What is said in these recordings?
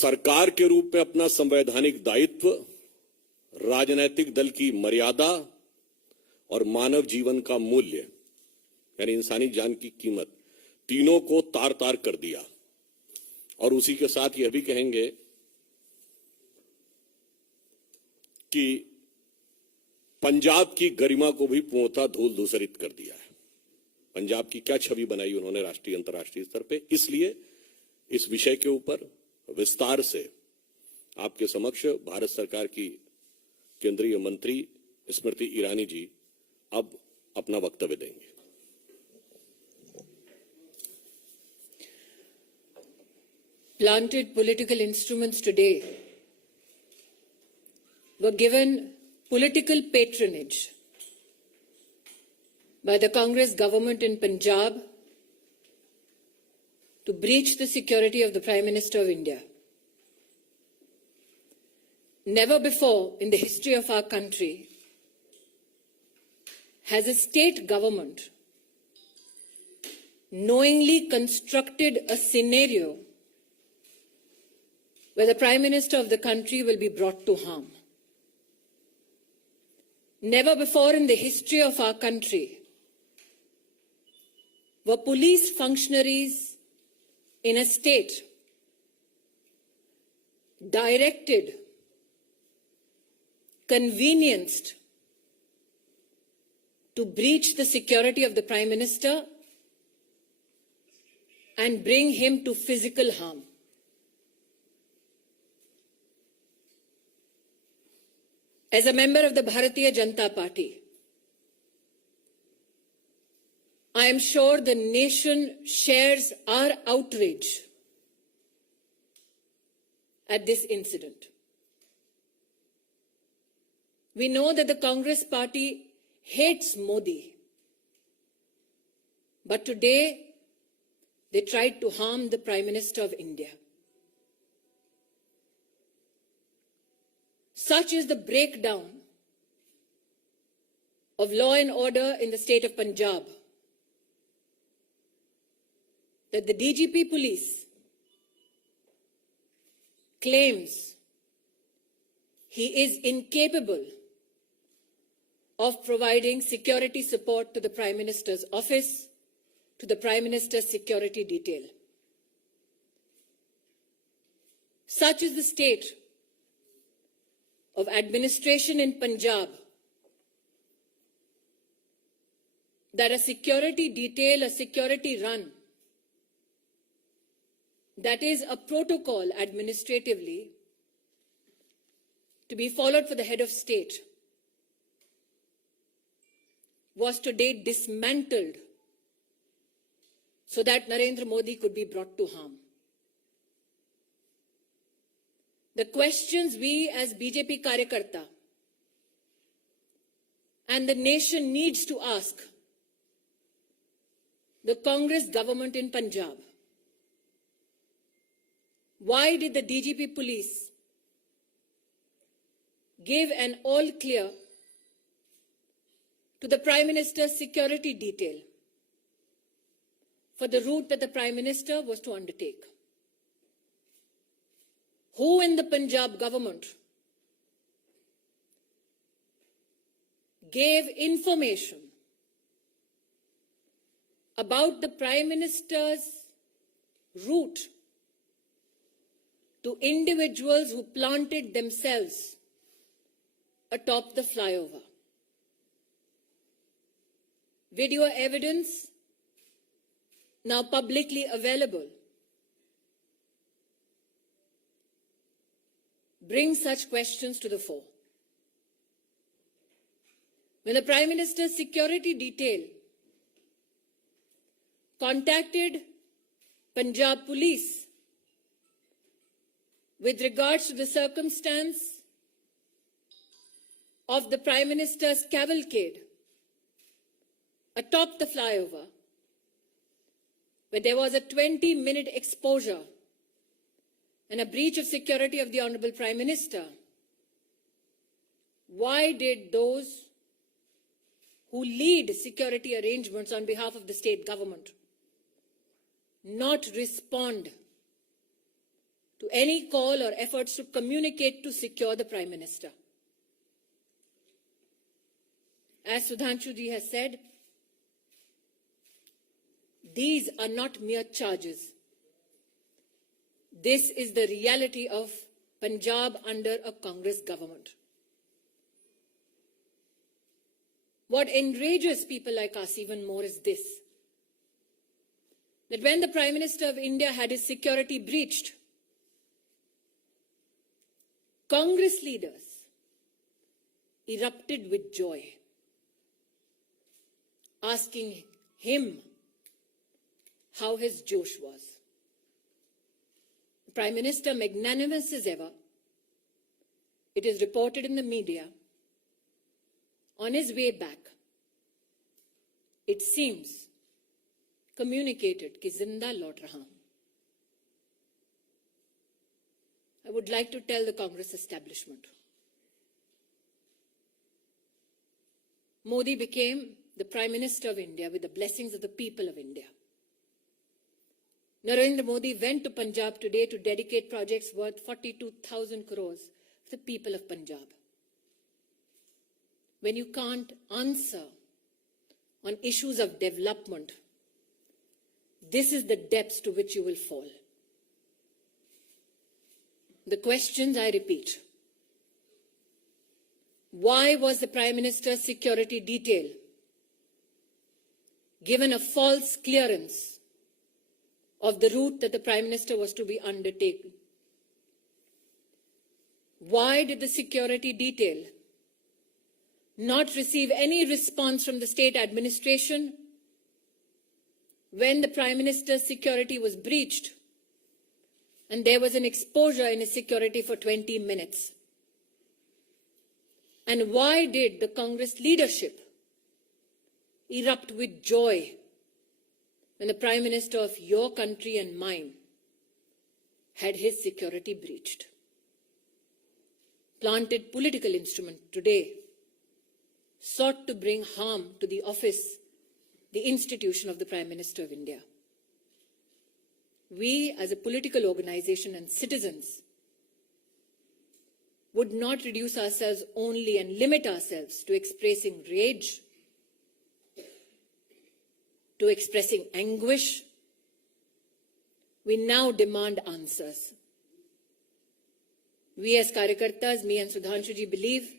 सरकार के रूप में अपना संवैधानिक दायित्व, राजनैतिक दल की मर्यादा और मानव जीवन का मूल्य यानी इंसानी जान की कीमत, तीनों को तार तार कर दिया। और उसी के साथ यह भी कहेंगे कि पंजाब की गरिमा को भी पूर्णतः धूल धूसरित कर दिया है। पंजाब की क्या छवि बनाई उन्होंने राष्ट्रीय अंतर्राष्ट्रीय स्तर पे। इसलिए इस विषय के ऊपर विस्तार से आपके समक्ष भारत सरकार की केंद्रीय मंत्री स्मृति ईरानी जी अब अपना वक्तव्य देंगे। Planted political instruments today were given political patronage by the Congress government in Punjab to breach the security of the Prime Minister of India. Never before in the history of our country has a state government knowingly constructed a scenario where the Prime Minister of the country will be brought to harm. Never before in the history of our country were police functionaries in a state directed, convenienced to breach the security of the Prime Minister and bring him to physical harm. As a member of the Bharatiya Janata Party, I am sure the nation shares our outrage at this incident. We know that the Congress Party hates Modi, but today they tried to harm the Prime Minister of India. Such is the breakdown of law and order in the state of Punjab that the DGP police claims he is incapable of providing security support to the Prime Minister's office, to the Prime Minister's security detail. Such is the state of administration in Punjab that a security detail, a security run, that is a protocol administratively to be followed for the head of state, was today dismantled so that Narendra Modi could be brought to harm. The questions we as BJP Karyakarta and the nation needs to ask the Congress government in Punjab: why did the DGP police give an all clear to the Prime Minister's security detail for the route that the Prime Minister was to undertake? Who in the Punjab government gave information about the Prime Minister's route to individuals who planted themselves atop the flyover? Video evidence now publicly available brings such questions to the fore. When the Prime Minister's security detail contacted Punjab Police with regards to the circumstance of the Prime Minister's cavalcade atop the flyover, where there was a 20-minute exposure and a breach of security of the Honorable Prime Minister, why did those who lead security arrangements on behalf of the state government not respond to any call or efforts to communicate to secure the Prime Minister. As Sudhanshu ji has said, these are not mere charges. This is the reality of Punjab under a Congress government. What enrages people like us even more is this, that when the Prime Minister of India had his security breached, Congress leaders erupted with joy, asking him how his Josh was. The Prime Minister, magnanimous as ever, it is reported in the media, on his way back, it seems, communicated कि जिंदा लौट रहा हूं. I would like to tell the Congress establishment, Modi became the Prime Minister of India with the blessings of the people of India. Narendra Modi went to Punjab today to dedicate projects worth 42,000 crores for the people of Punjab. When you can't answer on issues of development, this is the depths to which you will fall. The questions, I repeat. Why was the Prime Minister's security detail given a false clearance of the route that the Prime Minister was to be undertaken? Why did the security detail not receive any response from the state administration when the Prime Minister's security was breached and there was an exposure in his security for 20 minutes? And why did the Congress leadership erupt with joy when the Prime Minister of your country and mine had his security breached? Planted political instrument today sought to bring harm to the office, the institution of the Prime Minister of India. We, as a political organization and citizens, would not reduce ourselves only and limit ourselves to expressing rage, to expressing anguish. We now demand answers. We as Karyakartas, me and Sudhanshu ji, believe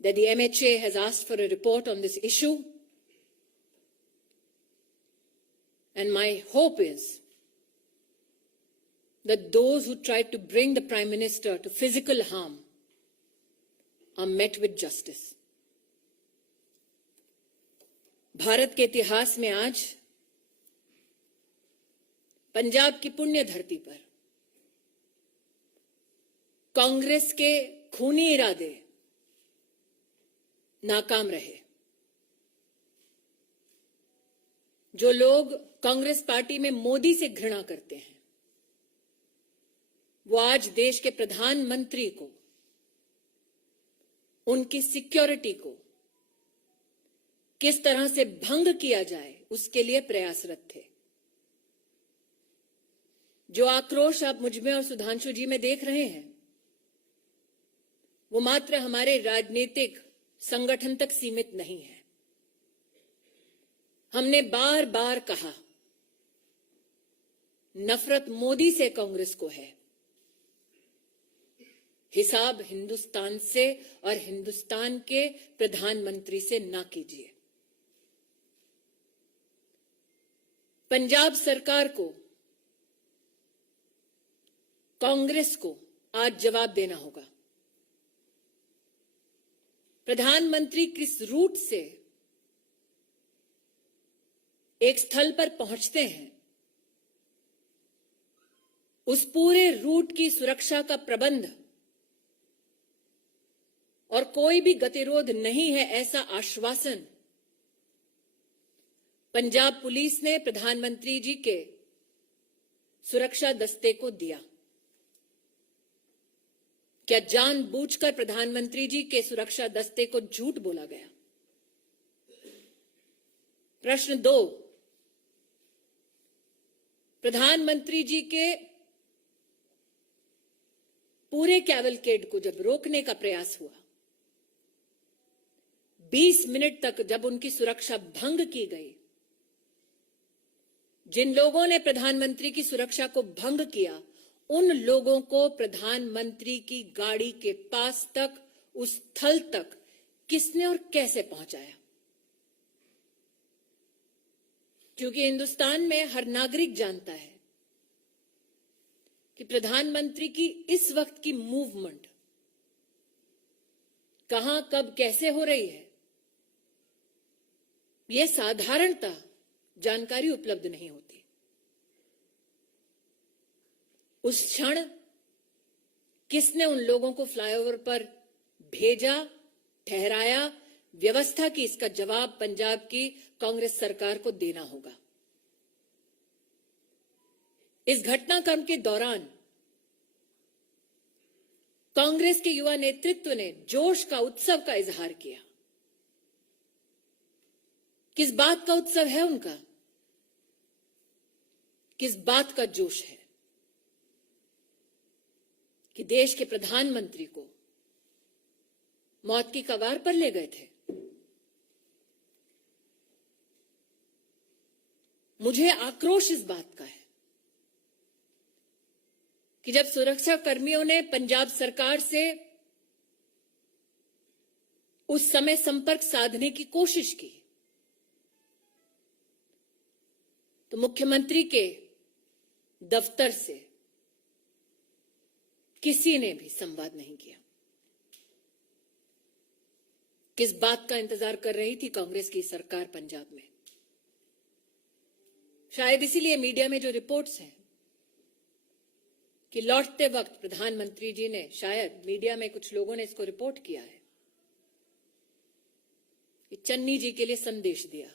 that the MHA has asked for a report on this issue. And my hope is that those who tried to bring the Prime Minister to physical harm are met with justice. Bharat के इतिहास में आज पंजाब की पुण्य धरती पर कांग्रेस के खूनी इरादे नाकाम रहे. जो लोग कांग्रेस पार्टी में मोदी से घृणा करते हैं, वो आज देश के प्रधानमंत्री को, उनकी सिक्योरिटी को किस तरह से भंग किया जाए उसके लिए प्रयासरत थे. जो आक्रोश आप मुझ में और सुधांशु जी में देख रहे हैं, वो मात्र हमारे राजनीतिक संगठन तक सीमित नहीं है. हमने बार बार कहा, नफरत मोदी से कांग्रेस को है, हिसाब हिंदुस्तान से और हिंदुस्तान के प्रधानमंत्री से ना कीजिए. पंजाब सरकार को, कांग्रेस को आज जवाब देना होगा. प्रधानमंत्री किस रूट से एक स्थल पर पहुंचते हैं, उस पूरे रूट की सुरक्षा का प्रबंध और कोई भी गतिरोध नहीं है, ऐसा आश्वासन पंजाब पुलिस ने प्रधानमंत्री जी के सुरक्षा दस्ते को दिया. क्या जानबूझकर प्रधानमंत्री जी के सुरक्षा दस्ते को झूठ बोला गया? प्रश्न 2, प्रधानमंत्री जी के पूरे कैवलकेड को जब रोकने का प्रयास हुआ, 20 मिनट तक जब उनकी सुरक्षा भंग की गई, जिन लोगों ने प्रधानमंत्री की सुरक्षा को भंग किया, उन लोगों को प्रधानमंत्री की गाड़ी के पास तक, उस स्थल तक किसने और कैसे पहुंचाया? क्योंकि हिंदुस्तान में हर नागरिक जानता है कि प्रधानमंत्री की इस वक्त की मूवमेंट कहां, कब, कैसे हो रही है, यह साधारणतः जानकारी उपलब्ध नहीं होती। उस क्षण किसने उन लोगों को फ्लाईओवर पर भेजा, ठहराया, व्यवस्था की, इसका जवाब पंजाब की कांग्रेस सरकार को देना होगा। इस घटनाक्रम के दौरान कांग्रेस के युवा नेतृत्व ने जोश का, उत्सव का इजहार किया। किस बात का उत्सव है उनका? किस बात का जोश है? कि देश के प्रधानमंत्री को मौत की कगार पर ले गए थे। मुझे आक्रोश इस बात का है कि जब सुरक्षा कर्मियों ने पंजाब सरकार से उस समय संपर्क साधने की कोशिश की, तो मुख्यमंत्री के दफ्तर से किसी ने भी संवाद नहीं किया। किस बात का इंतजार कर रही थी कांग्रेस की सरकार पंजाब में? शायद इसीलिए मीडिया में जो रिपोर्ट्स हैं कि लौटते वक्त प्रधानमंत्री जी ने, शायद मीडिया में कुछ लोगों ने इसको रिपोर्ट किया है कि चन्नी जी के लिए संदेश दिया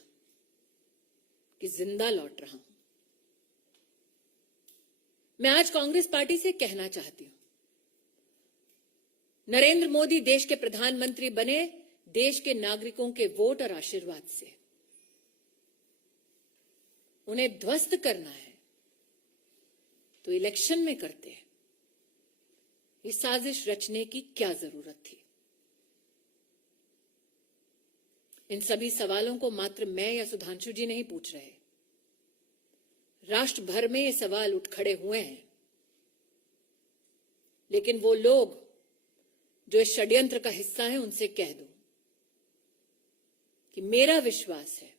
कि जिंदा लौट रहा हूं। मैं आज कांग्रेस पार्टी से कहना चाहती हूं, नरेंद्र मोदी देश के प्रधानमंत्री बने देश के नागरिकों के वोट और आशीर्वाद से। उन्हें ध्वस्त करना है तो इलेक्शन में करते हैं। ये साजिश रचने की क्या जरूरत थी? इन सभी सवालों को मात्र मैं या सुधांशु जी नहीं पूछ रहे, राष्ट्र भर में ये सवाल उठ खड़े हुए हैं। लेकिन वो लोग जो इस षड्यंत्र का हिस्सा है, उनसे कह दूं कि मेरा विश्वास है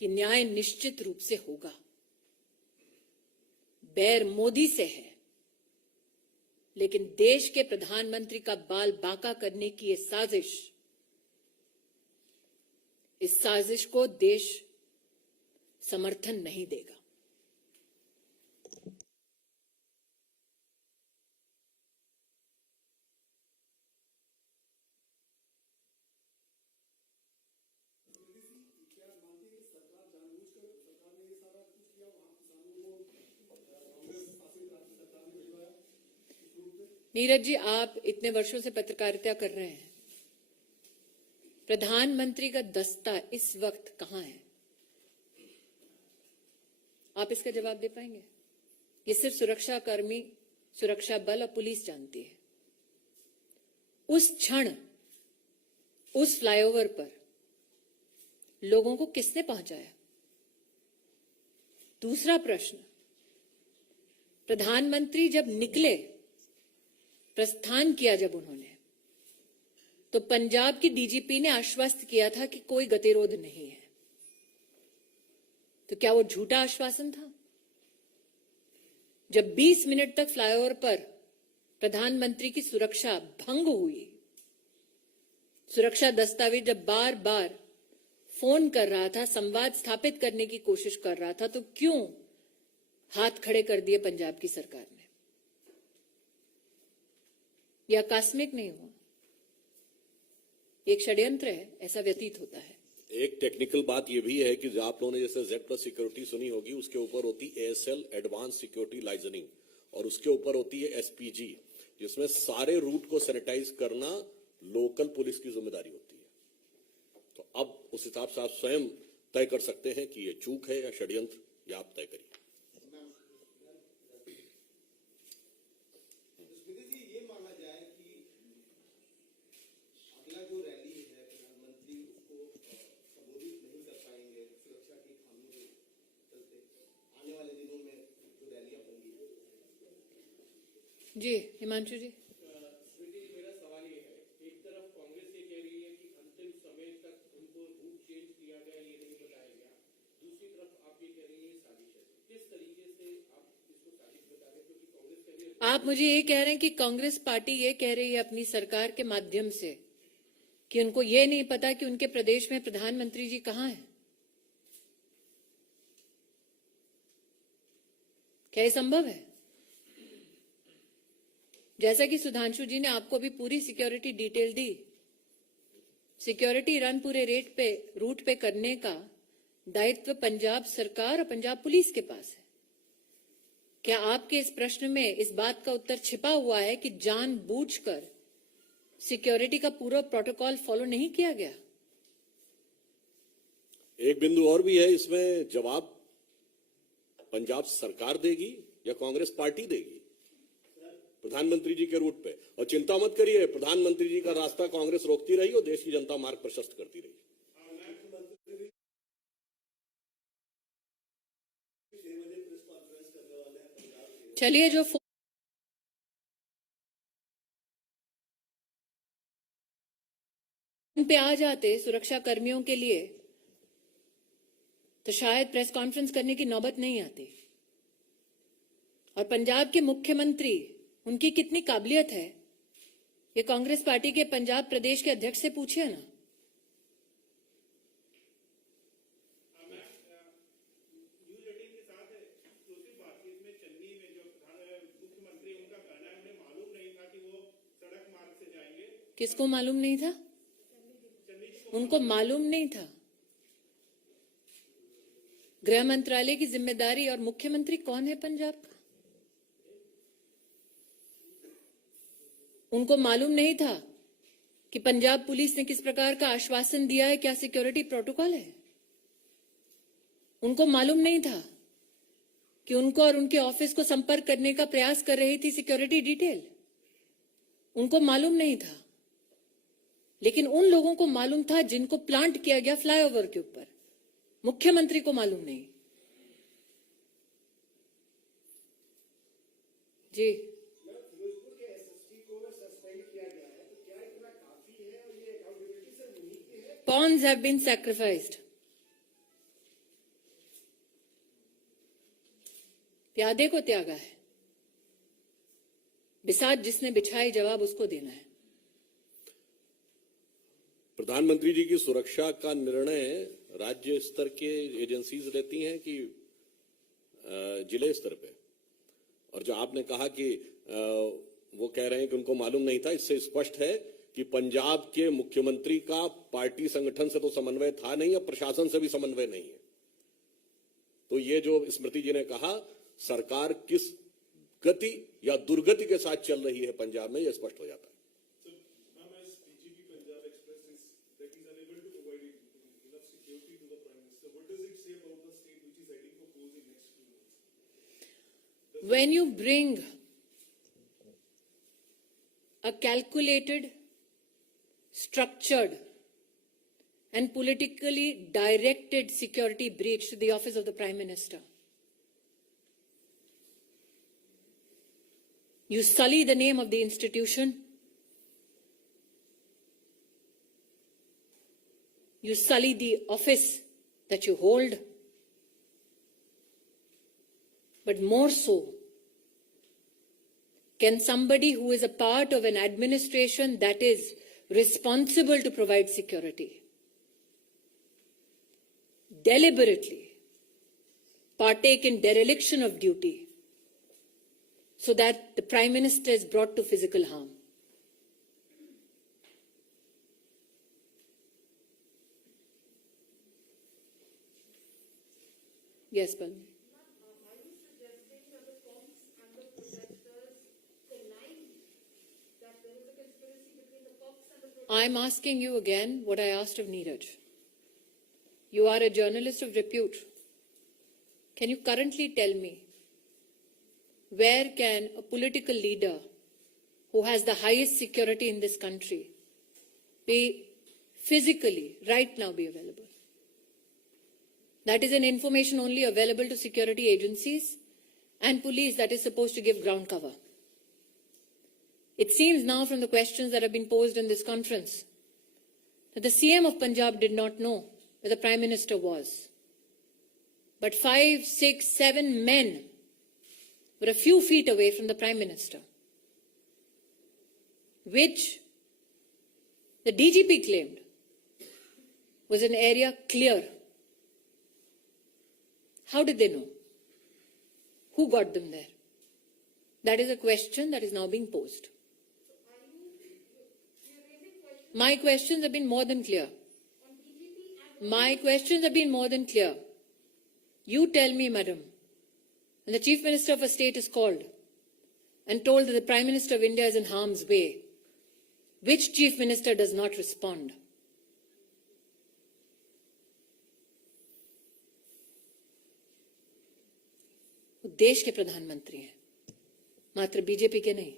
कि न्याय निश्चित रूप से होगा। बैर मोदी से है, लेकिन देश के प्रधानमंत्री का बाल बांका करने की ये साजिश, इस साजिश को देश समर्थन नहीं देगा। नीरज जी, आप इतने वर्षों से पत्रकारिता कर रहे हैं, प्रधानमंत्री का दस्ता इस वक्त कहां है? आप इसका जवाब दे पाएंगे? ये सिर्फ सुरक्षा कर्मी, सुरक्षा बल और पुलिस जानती है। उस क्षण उस फ्लाईओवर पर लोगों को किसने पहुंचाया? दूसरा प्रश्न, प्रधानमंत्री जब निकले, प्रस्थान किया जब उन्होंने, तो पंजाब की डीजीपी ने आश्वस्त किया था कि कोई गतिरोध नहीं है। तो क्या वो झूठा आश्वासन था? जब 20 मिनट तक फ्लाईओवर पर प्रधानमंत्री की सुरक्षा भंग हुई, सुरक्षा दस्तावेज जब बार बार फोन कर रहा था, संवाद स्थापित करने की कोशिश कर रहा था, तो क्यों हाथ खड़े कर दिए पंजाब की सरकार ने? यह आकस्मिक नहीं हुआ, एक षड्यंत्र है, ऐसा व्यतीत होता है। एक टेक्निकल बात यह भी है कि आप लोगों ने जैसे Z+ सिक्योरिटी सुनी होगी, उसके ऊपर होती ASL एडवांस सिक्योरिटी लाइजनिंग, और उसके ऊपर होती है SPG, जिसमें सारे रूट को सैनिटाइज करना लोकल पुलिस की जिम्मेदारी होती है। तो अब उस हिसाब से आप स्वयं तय कर सकते हैं कि ये चूक है या षड्यंत्र, या आप तय करिए। जी हिमांशु जी। स्मृति जी, मेरा सवाल ये है, एक तरफ कांग्रेस ये कह रही है कि अंतिम समय तक उनको रूट चेंज किया गया, ये नहीं बताया गया, दूसरी तरफ आप ये कह रही है साजिश है। किस तरीके से आप इसको साजिश बता रहे हैं? क्योंकि कांग्रेस कह रही है आप मुझे ये कह रहे हैं कि कांग्रेस पार्टी ये कह रही है अपनी सरकार के माध्यम से कि उनको ये नहीं पता कि उनके प्रदेश में प्रधानमंत्री जी कहां हैं। क्या ये संभव है? जैसा कि सुधांशु जी ने आपको भी पूरी सिक्योरिटी डिटेल दी, सिक्योरिटी रन पूरे रूट पे करने का दायित्व पंजाब सरकार और पंजाब पुलिस के पास है। क्या आपके इस प्रश्न में इस बात का उत्तर छिपा हुआ है कि जानबूझकर सिक्योरिटी का पूरा प्रोटोकॉल फॉलो नहीं किया गया? एक बिंदु और भी है इसमें, जवाब पंजाब सरकार देगी या कांग्रेस पार्टी देगी प्रधानमंत्री जी के रूट पे। और चिंता मत करिए, प्रधानमंत्री जी का रास्ता कांग्रेस रोकती रही और देश की जनता मार्ग प्रशस्त करती रही। चलिए, जो पे आ जाते सुरक्षा कर्मियों के लिए तो शायद प्रेस कॉन्फ्रेंस करने की नौबत नहीं आती। और पंजाब के मुख्यमंत्री, उनकी कितनी काबिलियत है, ये कांग्रेस पार्टी के पंजाब प्रदेश के अध्यक्ष से पूछिए ना। न्यूज 18 के साथ एक्सक्लूसिव बातचीत में चन्नी में जो मुख्यमंत्री, उनका कहना है उन्हें मालूम नहीं था कि वो सड़क मार्ग से जाएंगे। किसको मालूम नहीं था? उनको मालूम नहीं था। गृह मंत्रालय की जिम्मेदारी और मुख्यमंत्री कौन है पंजाब का? उनको मालूम नहीं था कि पंजाब पुलिस ने किस प्रकार का आश्वासन दिया है, क्या सिक्योरिटी प्रोटोकॉल है? उनको मालूम नहीं था कि उनको और उनके ऑफिस को संपर्क करने का प्रयास कर रही थी सिक्योरिटी डिटेल? उनको मालूम नहीं था। लेकिन उन लोगों को मालूम था जिनको प्लांट किया गया फ्लाईओवर के ऊपर, मुख्यमंत्री को मालूम नहीं। जी, फिरोजपुर के एसएसपी को सस्पेंड किया गया है, तो क्या इतना काफी है और ये अकाउंटेबिलिटी से नहीं है? pawns have been sacrificed. प्यादे को त्यागा है, बिसात जिसने बिछाई, जवाब उसको देना है। प्रधानमंत्री जी की सुरक्षा का निर्णय राज्य स्तर के एजेंसीज लेती हैं कि जिले स्तर पे? और जो आपने कहा कि वो कह रहे हैं कि उनको मालूम नहीं था, इससे स्पष्ट है कि पंजाब के मुख्यमंत्री का पार्टी संगठन से तो समन्वय था नहीं, और प्रशासन से भी समन्वय नहीं है। तो ये जो स्मृति जी ने कहा, सरकार किस गति या दुर्गति के साथ चल रही है पंजाब में, यह स्पष्ट हो जाता है। When you bring a calculated, structured, and politically directed security breach to the office of the Prime Minister, you sully the name of the institution, you sully the office that you hold, but more so, can somebody who is a part of an administration that is responsible to provide security deliberately partake in dereliction of duty so that the Prime Minister is brought to physical harm? Yes, Palmi. I'm asking you again what I asked of Neeraj. You are a journalist of repute. Can you currently tell me where can a political leader who has the highest security in this country be physically right now be available? That is an information only available to security agencies and police that is supposed to give ground cover. It seems now from the questions that have been posed in this conference that the CM of Punjab did not know where the Prime Minister was. But 5, 6, 7 men were a few feet away from the Prime Minister, which the DGP claimed was an area clear. How did they know? Who got them there? That is a question that is now being posed. My questions have been more than clear. My questions have been more than clear. You tell me, madam, when the Chief Minister of a state is called and told that the Prime Minister of India is in harm's way, which Chief Minister does not respond? वो देश के प्रधानमंत्री हैं, मात्र BJP के नहीं।